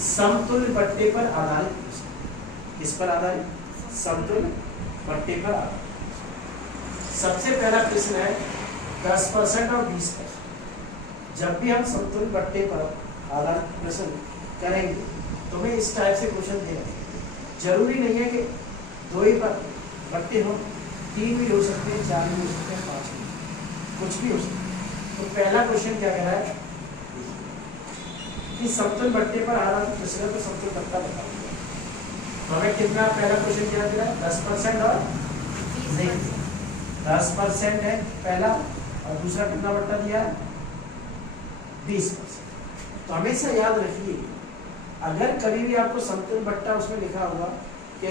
समतुल्य पट्टे पर आधारित प्रश्न। किस पर आधारित? समतुल्य पट्टे पर आधारित। सबसे पहला प्रश्न है 10% और 20%। जब भी हम समतुल्य पट्टे पर आधारित प्रश्न करेंगे तो हमें इस टाइप से क्वेश्चन देंगे। जरूरी नहीं है कि 2 ही पट्टे हो, 3 भी हो सकते हैं, 4 भी हो सकते हैं, 5 भी, कुछ भी हो सकता है। तो पहला क्वेश्चन क्या कह रहा है कि समतुल्य पट्टे पर आधारित प्रश्न है, तो समतुल्य पट्टा बताओ। तो हमें कितना, पहला क्वेश्चन क्या दिया है? 10% और 10% है पहला, और दूसरा कितना पट्टा दिया है? 20%। तो हमेशा याद रखिए, अगर कभी भी आपको समतुल्य पट्टा उसमें लिखा होगा कि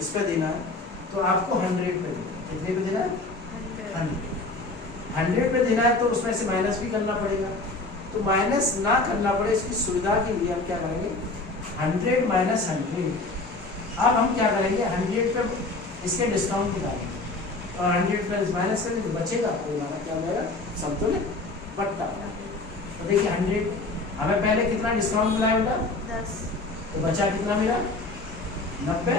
इस पे देना है, तो आपको 100 पे देना है। कितने पे देना है? 100 पे देना है। तो उसमें से माइनस भी करना पड़ेगा। तो माइनस ना करना पड़े इसकी सुविधा के लिए हम क्या करेंगे? 100 माइनस 100। अब हम क्या करेंगे? 100 पे इसके डिस्काउंट निकालेंगे और 100 पे माइनस करेंगे तो बचेगा, तो हमारा क्या हो जाएगा? समतुल्य पट्टा। तो देखिए 100, हमें पहले कितना डिस्काउंट मिला है बेटा? 10। तो बचा कितना मिला? 90।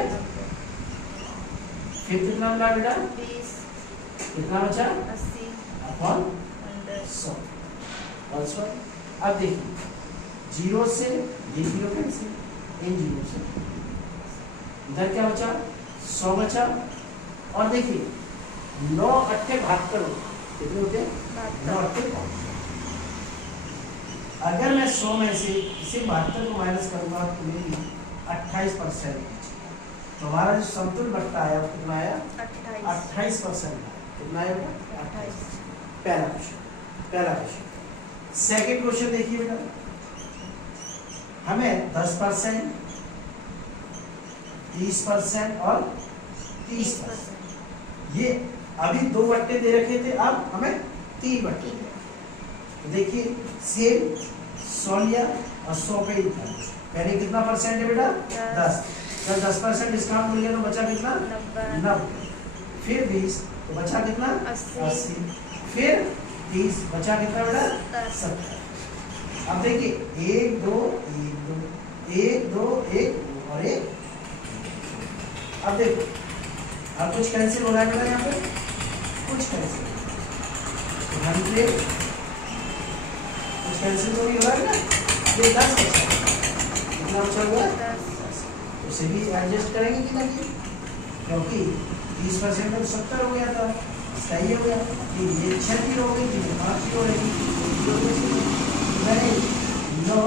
फिर कितना मिला बेटा? 20। कितना बचा? 80। अपॉन 100। 100। अब देखिए 0 से 0 कैंसिल, इन 0 से इधर क्या बचा? 100 बचा। और देखिए 9 8 72 कितने होते हैं? 9 8 72। अगर मैं 100 में से इसे 72 को माइनस करूंगा तो मेरी 28%। तो हमारा जो समतुल्य पट्टा आया वो कितना आया? 28%। कितना आया बेटा? 28। पहला क्वेश्चन। सेकेंड क्वेश्चन देखिए बेटा, हमें 10%, 20% और 30%। ये अभी 2 बट्टे दे रखे थे, अब हमें 3 बट्टे। तो देखिए सेम 100 लिया और 100 पे लिखा। पहले कितना परसेंट है बेटा? 10। जब 10% डिस्काउंट मिल गया तो बचा कितना? 90। फिर 20 तो बचा कितना? 80। फिर 30 बचा कितना बेटा? 70। अब देखिए 1 2 1 2 1 2 1 2 और 1। अब देखो अब कुछ कैंसिल हो रहा है बेटा, यहाँ पे कुछ कैंसिल 100 कुछ कैंसिल तो नहीं हो रहा है ना। ये 10 बचा, कितना बचा हुआ है? 10। उसे भी एडजस्ट करेंगे कि नहीं, क्योंकि 30% में 70 हो गया था, इसका ये हो गया कि ये 6 0 हो गई थी, 5 0 रहेगी। 9